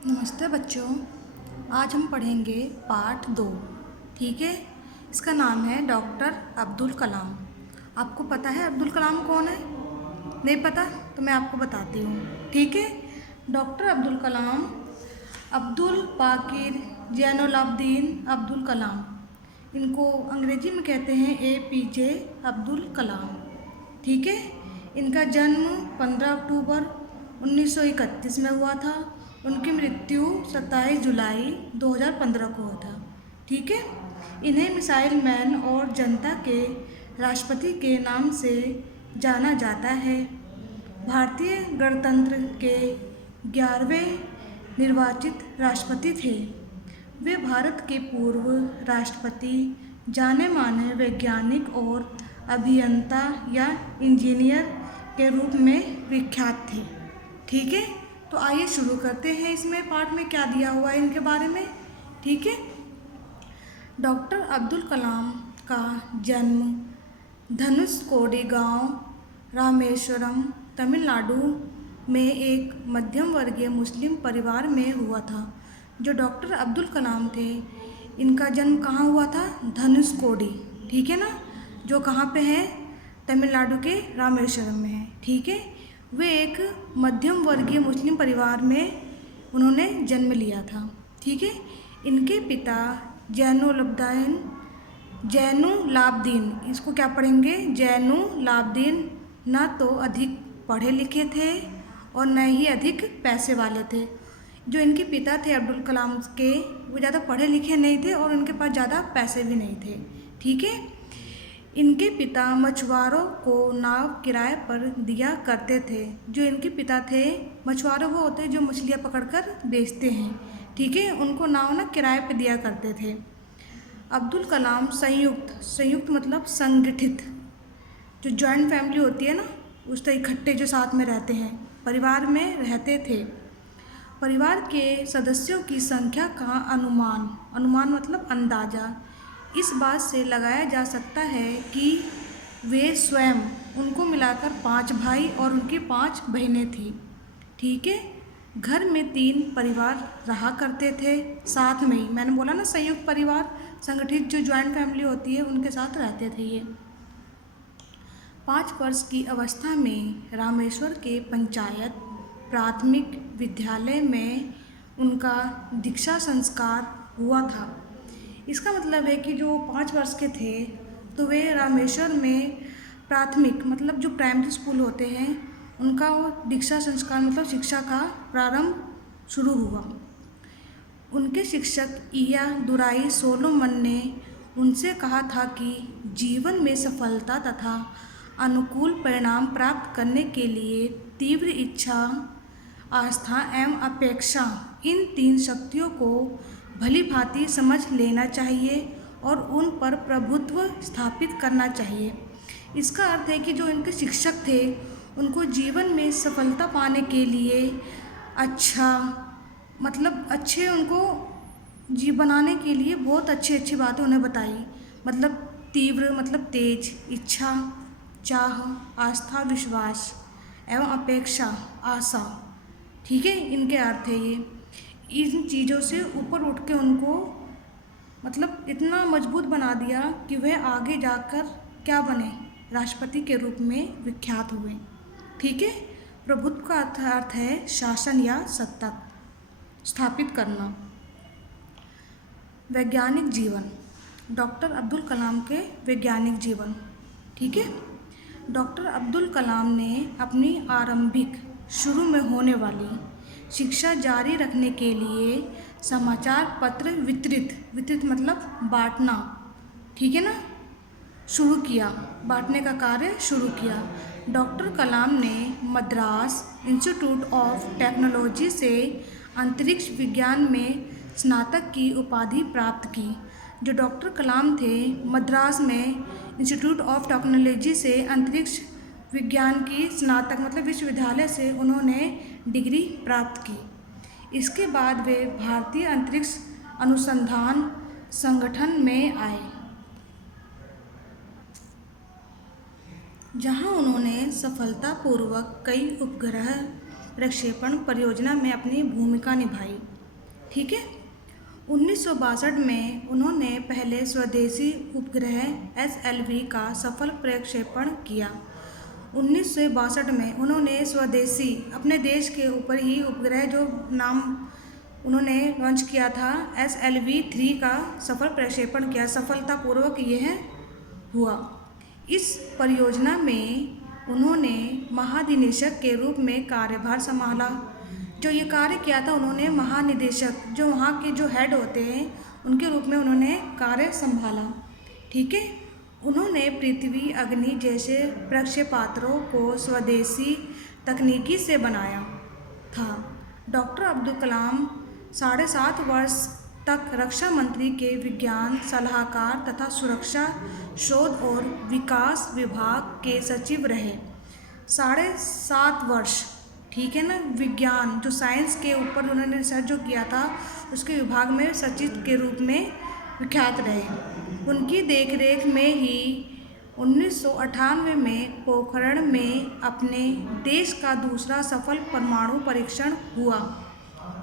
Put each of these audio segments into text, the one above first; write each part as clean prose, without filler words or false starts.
नमस्ते बच्चों। आज हम पढ़ेंगे पाठ 2। ठीक है। इसका नाम है डॉक्टर अब्दुल कलाम। आपको पता है अब्दुल कलाम कौन है? नहीं पता तो मैं आपको बताती हूँ। ठीक है। डॉक्टर अब्दुल कलाम अब्दुल पाकिर जैनुलाब्दीन अब्दुल कलाम, इनको अंग्रेजी में कहते हैं APJ अब्दुल कलाम। ठीक है। इनका जन्म 15 अक्टूबर 1931 में हुआ था। उनकी मृत्यु 27 जुलाई 2015 को हुआ था। ठीक है। इन्हें मिसाइल मैन और जनता के राष्ट्रपति के नाम से जाना जाता है। भारतीय गणतंत्र के 11वें निर्वाचित राष्ट्रपति थे। वे भारत के पूर्व राष्ट्रपति, जाने माने वैज्ञानिक और अभियंता या इंजीनियर के रूप में विख्यात थे। ठीक है। तो आइए शुरू करते हैं। इसमें पाठ में क्या दिया हुआ है इनके बारे में। ठीक है। डॉक्टर अब्दुल कलाम का जन्म धनुषकोडी गांव, रामेश्वरम, तमिलनाडु में एक मध्यम वर्गीय मुस्लिम परिवार में हुआ था। जो डॉक्टर अब्दुल कलाम थे, इनका जन्म कहाँ हुआ था? धनुषकोडी। ठीक है ना, जो कहाँ पे है? तमिलनाडु के रामेश्वरम में है। ठीक है। वे एक मध्यम वर्गीय मुस्लिम परिवार में उन्होंने जन्म लिया था। ठीक है। इनके पिता जैनुलाब्दीन, इसको क्या पढ़ेंगे? जैनुलाब्दीन, न तो अधिक पढ़े लिखे थे और न ही अधिक पैसे वाले थे। जो इनके पिता थे अब्दुल कलाम के, वो ज़्यादा पढ़े लिखे नहीं थे और उनके पास ज़्यादा पैसे भी नहीं थे। ठीक है। इनके पिता मछुआरों को नाव किराए पर दिया करते थे। जो इनके पिता थे मछुआरे, वो होते हैं जो मछलियाँ पकड़कर बेचते हैं। ठीक है। उनको नाव ना किराए पर दिया करते थे। अब्दुल कलाम संयुक्त मतलब संगठित, जो जॉइंट फैमिली होती है ना, उस तरह इकट्ठे जो साथ में रहते हैं, परिवार में रहते थे। परिवार के सदस्यों की संख्या का अनुमान मतलब अंदाज़ा इस बात से लगाया जा सकता है कि वे स्वयं, उनको मिलाकर 5 भाई और उनकी 5 बहनें थीं। ठीक है। घर में 3 परिवार रहा करते थे साथ में ही। मैंने बोला ना, संयुक्त परिवार, संगठित जो जॉइंट फैमिली होती है, उनके साथ रहते थे ये। 5 वर्ष की अवस्था में रामेश्वर के पंचायत प्राथमिक विद्यालय में उनका दीक्षा संस्कार हुआ था। इसका मतलब है कि जो 5 वर्ष के थे तो वे रामेश्वर में प्राथमिक मतलब जो प्राइमरी स्कूल होते हैं, उनका वो दीक्षा संस्कार मतलब शिक्षा का प्रारंभ शुरू हुआ। उनके शिक्षक ईया दुराई सोलोमन ने उनसे कहा था कि जीवन में सफलता तथा अनुकूल परिणाम प्राप्त करने के लिए तीव्र इच्छा, आस्था एवं अपेक्षा, इन 3 शक्तियों को भली भांति समझ लेना चाहिए और उन पर प्रभुत्व स्थापित करना चाहिए। इसका अर्थ है कि जो इनके शिक्षक थे, उनको जीवन में सफलता पाने के लिए अच्छे उनको बनाने के लिए बहुत अच्छी बातें उन्हें बताई। मतलब तीव्र मतलब तेज, इच्छा, चाह, आस्था, विश्वास एवं अपेक्षा, आशा। ठीक है। इनके अर्थ है ये। इन चीज़ों से ऊपर उठ के उनको मतलब इतना मजबूत बना दिया कि वह आगे जाकर क्या बने? राष्ट्रपति के रूप में विख्यात हुए। ठीक है। प्रभुत्व का अर्थ है शासन या सत्ता स्थापित करना। वैज्ञानिक जीवन, डॉक्टर अब्दुल कलाम के वैज्ञानिक जीवन। ठीक है। डॉक्टर अब्दुल कलाम ने अपनी आरंभिक शुरू में होने वाली शिक्षा जारी रखने के लिए समाचार पत्र वितरित मतलब बांटना, ठीक है ना, शुरू किया। बांटने का कार्य शुरू किया। डॉक्टर कलाम ने मद्रास इंस्टीट्यूट ऑफ टेक्नोलॉजी से अंतरिक्ष विज्ञान में स्नातक की उपाधि प्राप्त की। जो डॉक्टर कलाम थे, मद्रास में इंस्टीट्यूट ऑफ टेक्नोलॉजी से अंतरिक्ष विज्ञान की स्नातक मतलब विश्वविद्यालय से उन्होंने डिग्री प्राप्त की। इसके बाद वे भारतीय अंतरिक्ष अनुसंधान संगठन में आए, जहां उन्होंने सफलतापूर्वक कई उपग्रह प्रक्षेपण परियोजना में अपनी भूमिका निभाई। ठीक है। 1962 में उन्होंने पहले स्वदेशी उपग्रह SLV का सफल प्रक्षेपण किया। 1962 में उन्होंने स्वदेशी अपने देश के ऊपर ही उपग्रह जो नाम उन्होंने लॉन्च किया था SLV-3 का सफल प्रक्षेपण किया, सफलतापूर्वक यह हुआ। इस परियोजना में उन्होंने महानिदेशक के रूप में कार्यभार संभाला। जो ये कार्य किया था उन्होंने महानिदेशक, जो वहाँ के जो हेड होते हैं उनके रूप में उन्होंने कार्य संभाला। ठीक है। उन्होंने पृथ्वी अग्नि जैसे प्रक्षेपास्त्रों को स्वदेशी तकनीकी से बनाया था। डॉक्टर अब्दुल कलाम 7.5 वर्ष तक रक्षा मंत्री के विज्ञान सलाहकार तथा सुरक्षा शोध और विकास विभाग के सचिव रहे। 7.5 वर्ष, ठीक है ना। विज्ञान जो साइंस के ऊपर उन्होंने रिसर्च जो किया था उसके विभाग में सचिव के रूप में विख्यात रहे। उनकी देखरेख में ही 1998 में पोखरण में अपने देश का दूसरा सफल परमाणु परीक्षण हुआ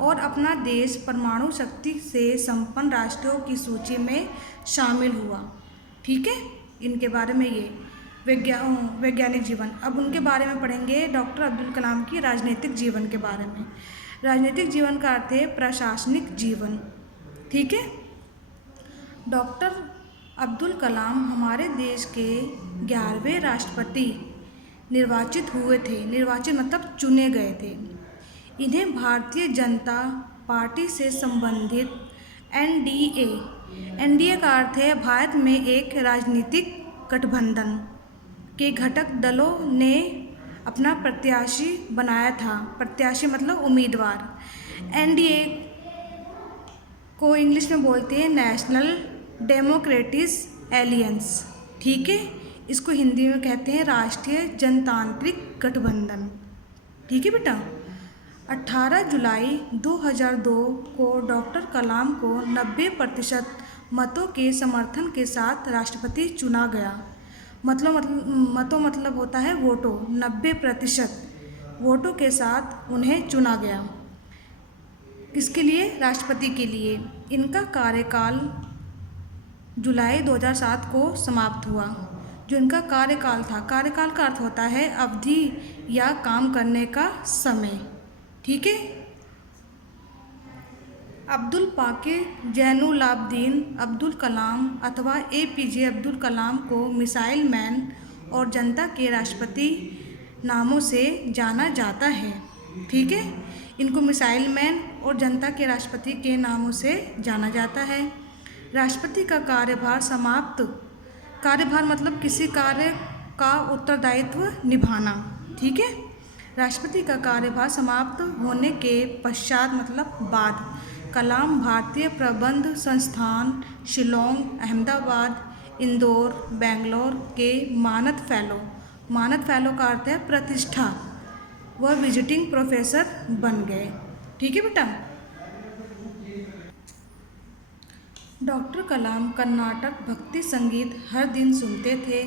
और अपना देश परमाणु शक्ति से संपन्न राष्ट्रों की सूची में शामिल हुआ। ठीक है। इनके बारे में ये वैज्ञानिक जीवन। अब उनके बारे में पढ़ेंगे डॉक्टर अब्दुल कलाम की राजनीतिक जीवन के बारे में। राजनीतिक जीवन का अर्थ है प्रशासनिक जीवन। ठीक है। डॉक्टर अब्दुल कलाम हमारे देश के 11वें राष्ट्रपति निर्वाचित हुए थे। निर्वाचित मतलब चुने गए थे। इन्हें भारतीय जनता पार्टी से संबंधित NDA का अर्थ है भारत में एक राजनीतिक गठबंधन के घटक दलों ने अपना प्रत्याशी बनाया था। प्रत्याशी मतलब उम्मीदवार। NDA को इंग्लिश में बोलते हैं नेशनल डेमोक्रेटिक एलियंस। ठीक है। इसको हिंदी में कहते हैं राष्ट्रीय जनतांत्रिक गठबंधन। ठीक है बेटा। 18 जुलाई 2002 को डॉक्टर कलाम को 90% मतों के समर्थन के साथ राष्ट्रपति चुना गया। मतलब होता है वोटों। 90% वोटों के साथ उन्हें चुना गया। किसके लिए? राष्ट्रपति के लिए। इनका कार्यकाल जुलाई 2007 को समाप्त हुआ। जो इनका कार्यकाल था, कार्यकाल का अर्थ होता है अवधि या काम करने का समय। ठीक है। अब्दुल पाकिर जैनुलाब्दीन अब्दुल कलाम अथवा APJ अब्दुल कलाम को मिसाइल मैन और जनता के राष्ट्रपति नामों से जाना जाता है। ठीक है। इनको मिसाइल मैन और जनता के राष्ट्रपति के नामों से जाना जाता है। राष्ट्रपति का कार्यभार मतलब किसी कार्य का उत्तरदायित्व निभाना। ठीक है। राष्ट्रपति का कार्यभार समाप्त होने के पश्चात मतलब बाद कलाम भारतीय प्रबंध संस्थान शिलोंग, अहमदाबाद, इंदौर, बेंगलोर के मानद फेलो का अर्थ है प्रतिष्ठा व विजिटिंग प्रोफेसर बन गए। ठीक है बेटा। डॉक्टर कलाम कर्नाटक भक्ति संगीत हर दिन सुनते थे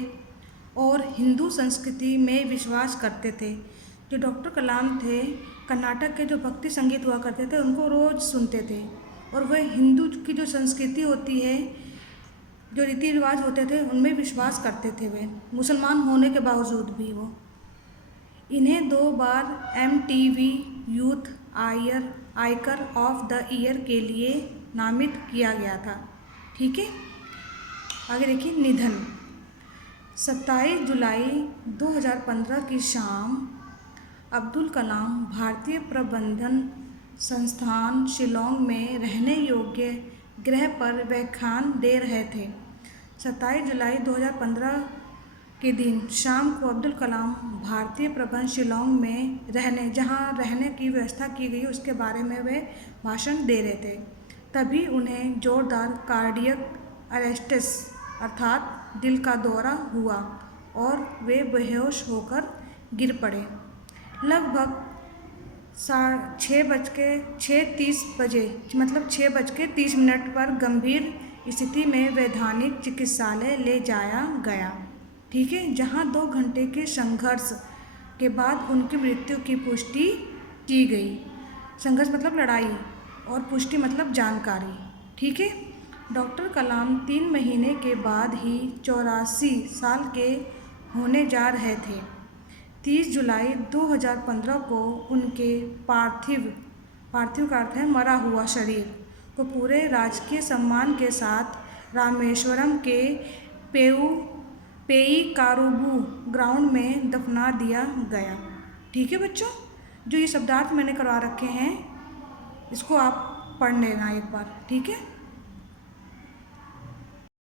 और हिंदू संस्कृति में विश्वास करते थे। जो डॉक्टर कलाम थे कर्नाटक के जो भक्ति संगीत हुआ करते थे उनको रोज़ सुनते थे और वह हिंदू की जो संस्कृति होती है, जो रीति रिवाज होते थे उनमें विश्वास करते थे। वे मुसलमान होने के बावजूद भी वो। इन्हें 2 बार MTV youth icon of the year के लिए नामित किया गया था। ठीक है। आगे देखिए निधन। 27 जुलाई 2015 की शाम अब्दुल कलाम भारतीय प्रबंधन संस्थान शिलोंग में रहने योग्य गृह पर व्याख्यान दे रहे थे। 27 जुलाई 2015 के दिन शाम को अब्दुल कलाम भारतीय प्रबंधन शिलोंग में जहाँ रहने की व्यवस्था की गई उसके बारे में वे भाषण दे रहे थे। तभी उन्हें जोरदार कार्डियक अरेस्टस अर्थात दिल का दौरा हुआ और वे बेहोश होकर गिर पड़े। लगभग 6:30 बजे मतलब 6:30 पर गंभीर स्थिति में वैधानिक चिकित्सालय ले जाया गया। ठीक है। जहां 2 घंटे के संघर्ष के बाद उनकी मृत्यु की पुष्टि की गई। संघर्ष मतलब लड़ाई और पुष्टि मतलब जानकारी। ठीक है। डॉक्टर कलाम 3 महीने के बाद ही 84 साल के होने जा रहे थे। 30 जुलाई 2015 को उनके पार्थिव पार्थिव का अर्थ है मरा हुआ शरीर को पूरे राजकीय सम्मान के साथ रामेश्वरम के पेऊ पेईकारुबू ग्राउंड में दफना दिया गया। ठीक है बच्चों, जो ये शब्दार्थ मैंने करवा रखे हैं इसको आप पढ़ लेना एक बार। ठीक है।